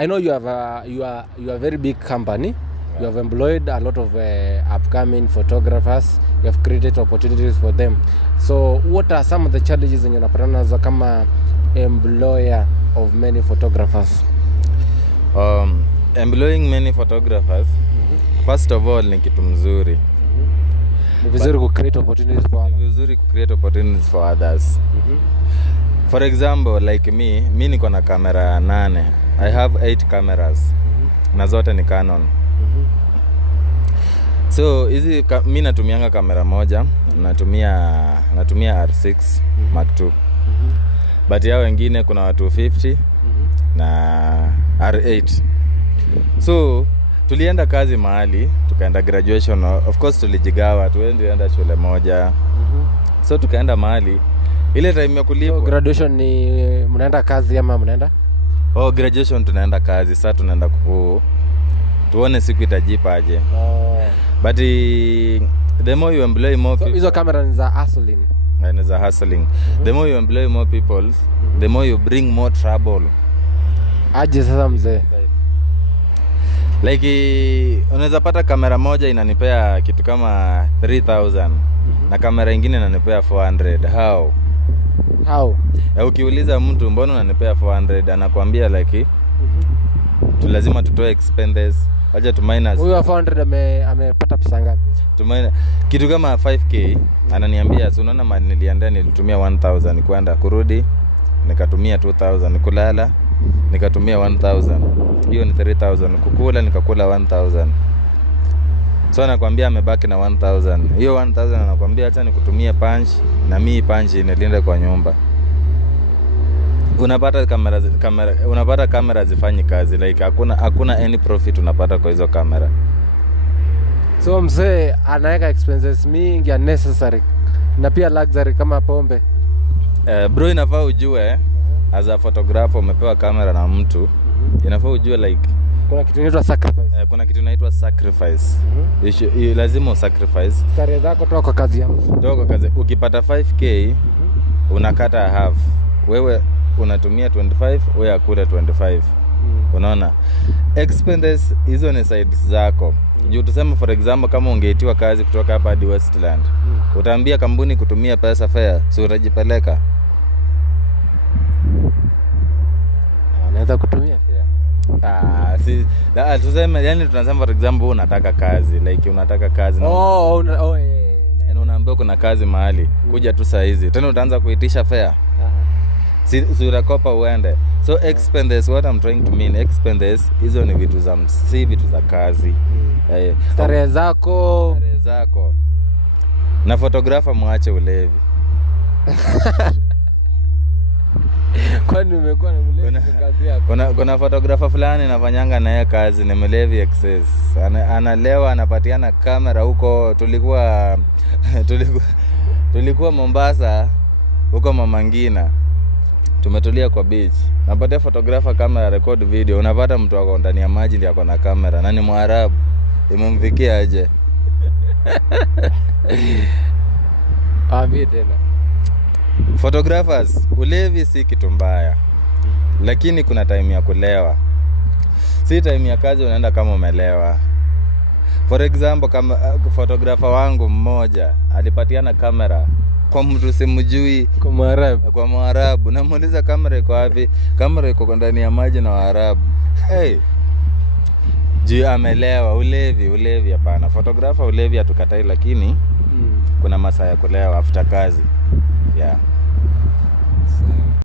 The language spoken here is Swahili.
I know you are a very big company. Yeah. You have employed a lot of upcoming photographers. You have created opportunities for them. So what are some of the challenges in unapatana za kama employer of many photographers? Employing many photographers, first of all, ni kitu mzuri. Ni vizuri ku create opportunities for others. Ni vizuri ku create opportunities for others. For example, like me niko na kamera 8. I have 8 cameras. Na zote ni Canon. So hizi mimi natumianga kamera moja, natumia R6 Mark II. But ya wengine kuna wa 250 na R8. So tulienda kazi mahali, tukaenda graduation, of course tulijigawa, tuenda shule moja. So tukaenda mahali ile time ya kulipwa. So graduation ni mnaenda kazi ama mnaenda? Graduation tunaenda kazi. Sasa tunaenda tuone siku itajipa aje. But the more you employ more people, hizo camera ni za hustling. Ni za hustling. The more you employ more people, the more you bring more trouble. Aje sasa mzee. Like unaweza pata kamera moja inanipea kitu kama 3000 na kamera nyingine inanipea 400. How? Ukiuliza mtu mbona unanipea 400, anakuambia like lazima tutoe expenses. Acha tu minus. Huyo 400 amepata pesa ngapi? Tumaina kitu kama 5k ananiambia, so unaona niliandaa nilitumia 1000 kwenda kurudi, nikatumia 2000 kulala, nikatumia 1000. Hiyo ni 3000. Kukula nikakula 1000. So anakuambia amebaki na 1000. Hiyo 1000 anakuambia acha nikutumie punch, na mimi punch inalinda kwa nyumba. Unapata kamera zifanyi kazi, like hakuna any profit unapata kwa hizo kamera. So mzee anaweka expenses mingi unnecessary na pia luxury kama pombe. Bro, inafaa ujue as a photographer umepewa kamera na mtu, inafaa ujue like kuna kitu inaitwa sacrifice. Kuna kitu inaitwa sacrifice. Lazima sacrifice career zako toka kazi yako. Toka kazi. Ukipata 5k unakata half. Wewe unatumia 25, wewe akula 25. Unaona? Expenses hizo ni sides zako. Juu tuseme for example kama ungeitiwa kazi kutoka hapa hadi Westland. Utaambia kampuni kutumia pesa fare, so utajipeleka. Anaweza kutumia fare. Tuseme yani tunasema for example unataka kazi, like unataka kazi. Unaambiwa kuna kazi mahali, kuja tu saa hizi. Tena utaanza kuitisha fare. Si utakopa uende. So expenses, what I'm trying to mean, expenses hizo ni vitu za vitu za kazi. Starehe zako. Na photographer muache ulevi. Kwani umekuwa na mlevi kazi yako? Kuna photographer fulani nafanyanga naye kazi ni mlevi excess. Analewa, anapatiana kamera huko. Tulikuwa Mombasa huko Mama Ngina. Tumetulia kwa beach. Napatia photographer kamera record video. Unapata mtu wako ndani ya maji ndiye ako na kamera. Na ni Mwarabu. Imemfikia aje? Tena. Photographers, ulevi si kitu mbaya. Lakini kuna time ya kulewa. Si time ya kazi unaenda kama umelewa. For example, kama photographer wangu mmoja alipatiana kamera kwa mtu simjui, kwa Mwarabu. Namuuliza kamera iko wapi? Kamera iko ndani ya maji na Waarabu. Juu amelewa. Ulevi hapana. Photographer ulevi hatukatai, lakini kuna masaa ya kulewa after kazi. Yeah.